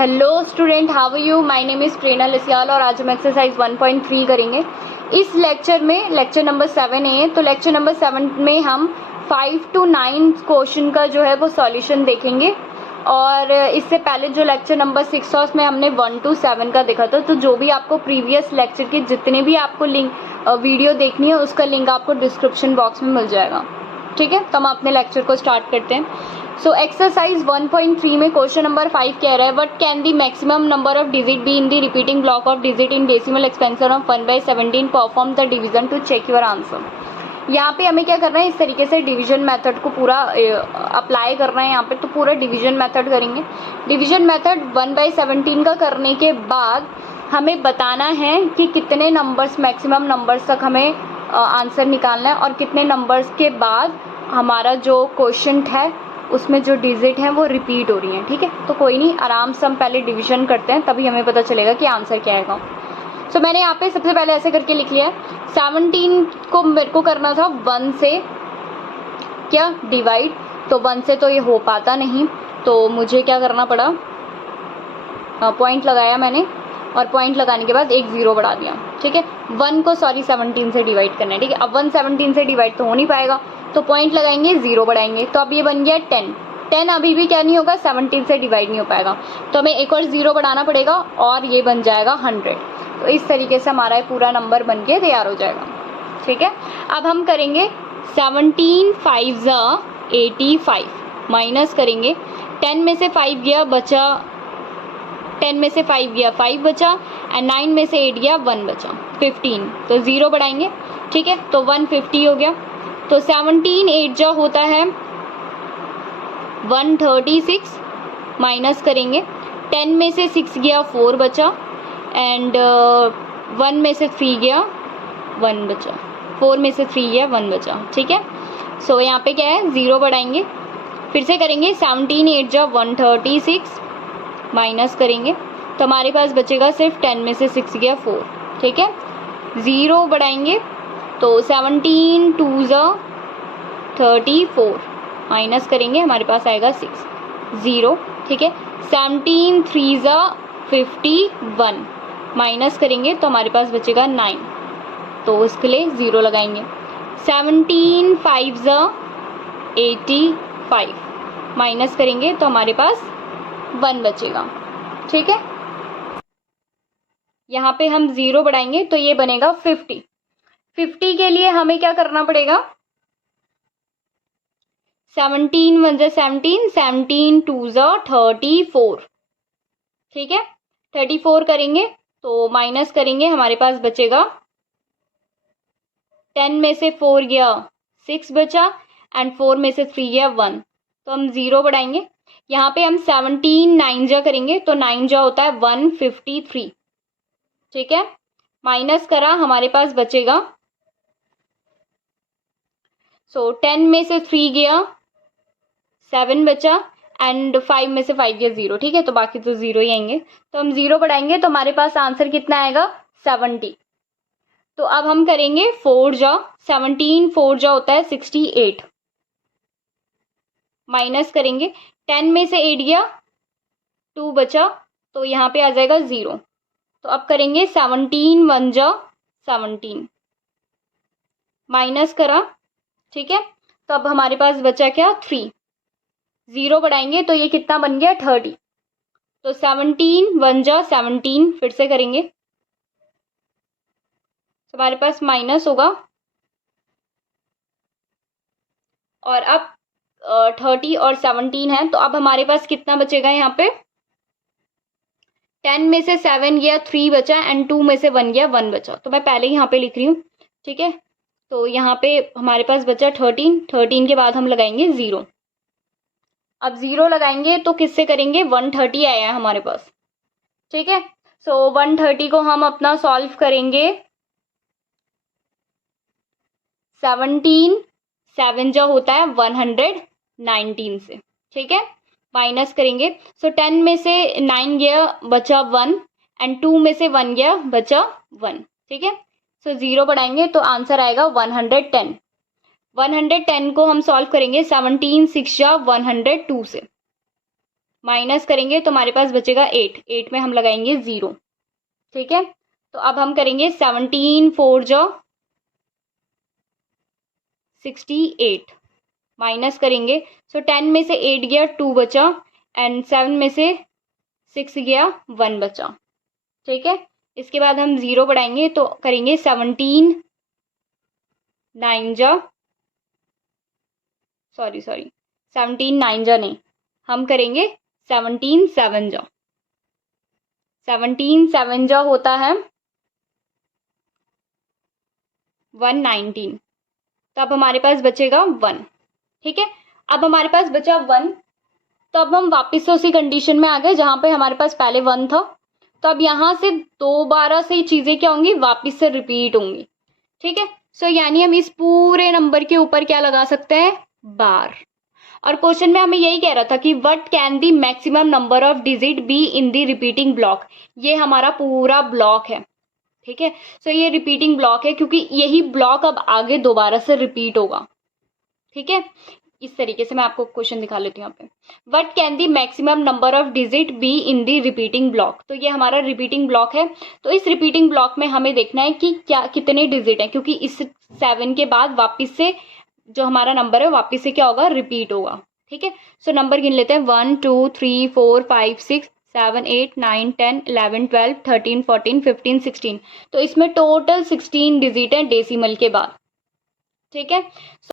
Hello student, how are you? My name is Prerna Lasiyal और आज हम एक्सरसाइज 1.3 करेंगे। इस लेक्चर में लेक्चर नंबर 7 है, तो लेक्चर नंबर 7 में हम 5 to 9 क्वेश्चन का जो है वो सॉल्यूशन देखेंगे। और इससे पहले जो लेक्चर नंबर 6 था उसमें हमने 1 to 7 का देखा था। तो जो भी आपको प्रीवियस लेक्चर के जितने भी आपको लिंक वीडियो देखनी है उसका लिंक आपको डिस्क्रिप्शन बॉक्स में मिल जाएगा। ठीक है, तो हम अपने लेक्चर को स्टार्ट करते हैं। सो एक्सरसाइज 1.3 में क्वेश्चन नंबर 5 कह रहा है what can the maximum number of digit be in the repeating block of digit in decimal expansion of 1/17 perform the division to check your answer. यहाँ पे हमें क्या करना है, इस तरीके से डिवीजन मेथड को पूरा अप्लाई करना है। यहाँ पे तो पूरा डिवीजन मेथड करेंगे। डिवीजन मेथड 1/17 का करने के बाद हमें बताना है कि कितने नंबर्स मैक्सिमम नंबर्स तक हमें आंसर निकालना है और कितने नंबर्स के बाद हमारा जो क्वेश्चन है उसमें जो डिजिट हैं वो रिपीट हो रही हैं। ठीक है, तो कोई नहीं, आराम से हम पहले डिवीजन करते हैं तभी हमें पता चलेगा कि आंसर क्या आएगा। सो मैंने यहाँ पे सबसे पहले ऐसे करके लिख लिया है। 17 को मेरे को करना था 1 से क्या डिवाइड, तो 1 से तो ये हो पाता नहीं, तो मुझे क्या करना पड़ा, पॉइंट लगाया मैंने और पॉइंट लगाने के बाद एक 0 बढ़ा दिया। ठीक है, 1 को 17 से डिवाइड करना है। ठीक है, अब 1 17 से डिवाइड तो हो नहीं पाएगा, तो पॉइंट लगाएंगे 0 बढ़ाएंगे, तो अब ये बन गया 10। 10 अभी भी क्या नहीं होगा, 17 से डिवाइड नहीं हो पाएगा, तो हमें एक और 0 बढ़ाना पड़ेगा और ये बन जाएगा 100। तो इस तरीके से हमारा ये पूरा नंबर बन के तैयार हो जाएगा। ठीक है, अब हम करेंगे 17 5 85 माइनस करेंगे। 10 में से 5 गया बचा, 10 में से 5 गया 5 बचा एंड 9 में से 8 गया 1 बचा 15, तो 0 बढ़ाएंगे। ठीक है, तो 150 हो गया। तो 17 8 जो होता है 136 माइनस करेंगे। 10 में से 6 गया 4 बचा एंड 1 में से 3 गया 1 बचा, 4 में से 3 गया 1 बचा। ठीक है, सो यहाँ पे क्या है, 0 बढ़ाएंगे। फिर से करेंगे 17 8 जो 136 माइनस करेंगे, तो हमारे पास बचेगा सिर्फ 10 में से 6 गया 4। ठीक है, 0 बढ़ाएंगे तो 17 2 34 माइनस करेंगे, हमारे पास आएगा 6 0। ठीक है, 17 3 51 माइनस करेंगे तो हमारे पास बचेगा 9, तो उसके लिए 0 लगाएंगे। 17 5 85 माइनस करेंगे तो हमारे पास 1 बचेगा। ठीक है, यहाँ पे हम 0 बढ़ाएंगे तो ये बनेगा 50। 50 के लिए हमें क्या करना पड़ेगा, 17 1 17 17 2 34। ठीक है, 34 करेंगे तो माइनस करेंगे, हमारे पास बचेगा 10 में से 4 गया 6 बचा एंड 4 में से 3 गया 1, तो हम 0 बढ़ाएंगे। यहाँ पे हम 17 9 जा करेंगे तो 9 जा होता है 153। ठीक है, माइनस करा, हमारे पास बचेगा 10 में से 3 गया 7 बचा एंड 5 में से 5 गया 0। ठीक है, तो बाकी तो 0 ही आएंगे, तो हम 0 बढ़ाएंगे तो हमारे पास आंसर कितना आएगा, 70। तो अब हम करेंगे 4 जा, 17 4 जा होता है 68 माइनस करेंगे। 10 में से 8 गया 2 बचा, तो यहाँ पे आ जाएगा 0। तो अब करेंगे 17 1 जा 17 माइनस करा। ठीक है, तो अब हमारे पास बचा क्या, 3। 0 बढ़ाएंगे तो ये कितना बन गया, 30। तो 17 1 जा 17 फिर से करेंगे, तो हमारे पास माइनस होगा और अब 30 और 17 है, तो अब हमारे पास कितना बचेगा, यहाँ पे 10 में से 7 गया 3 बचा एंड 2 में से 1 गया 1 बचा, तो मैं पहले ही यहाँ पे लिख रही हूँ। ठीक है, तो यहाँ पे हमारे पास बचा 13। 13 के बाद हम लगाएंगे 0। अब 0 लगाएंगे तो किससे करेंगे, 130 आया है हमारे पास। ठीक है, सो 130 को हम अपना सॉल्व करेंगे। 17 7 जो होता है 119 से। ठीक है, माइनस करेंगे, सो 10 में से 9 गया बचा 1 एंड 2 में से 1 गया बचा 1। ठीक है, सो 0 बढ़ाएंगे तो आंसर आएगा 110। 110 को हम सॉल्व करेंगे 17 6 102 से। माइनस करेंगे तो हमारे पास बचेगा 8, 8 में हम लगाएंगे 0, ठीक है। तो अब हम करेंगे 17 4 जो 68, माइनस करेंगे, सो 10 में से 8 गया 2 बचा, एंड 7 में से 6 गया 1 बचा, ठीक है। इसके बाद हम 0 बढ़ाएंगे तो करेंगे 17 9 जा 17 9 जा नहीं, हम करेंगे 17 7 जा, 17 7 जा होता है 119, तो अब हमारे पास बचेगा 1, ठीक है। अब हमारे पास बचा 1, तो अब हम वापस से उसी कंडीशन में आ गए जहां पे हमारे पास पहले 1 था, तो अब यहाँ से दोबारा से चीजें क्या होंगी, वापस से रिपीट होंगी, ठीक है। सो यानी हम इस पूरे नंबर के ऊपर क्या लगा सकते हैं, बार। और क्वेश्चन में हमें यही कह रहा था कि what can the maximum number of digit be in the repeating block, ये हमारा पूरा ब्लॉक है, ठीक है। सो ये रिपीटिंग ब्लॉक है क्योंकि यही ब्लॉक अब आगे दोबारा से रिपीट होगा, ठीक है। इस तरीके से मैं आपको क्वेश्चन दिखा लेती हूँ यहाँ पे, what can the maximum number of digit be in the repeating block, तो ये हमारा रिपीटिंग ब्लॉक है। तो इस रिपीटिंग ब्लॉक में हमें देखना है कि क्या कितने डिजिट हैं, क्योंकि इस 7 के बाद वापस से जो हमारा नंबर है वापस से क्या होगा, रिपीट होगा, ठीक है। सो नंबर गिन लेते हैं, 1 2 3 4 5 6 7 8 9 10 11 12 13 14 15 16, तो इसमें टोटल 16 डिजिट है डेसिमल के बाद, ठीक है।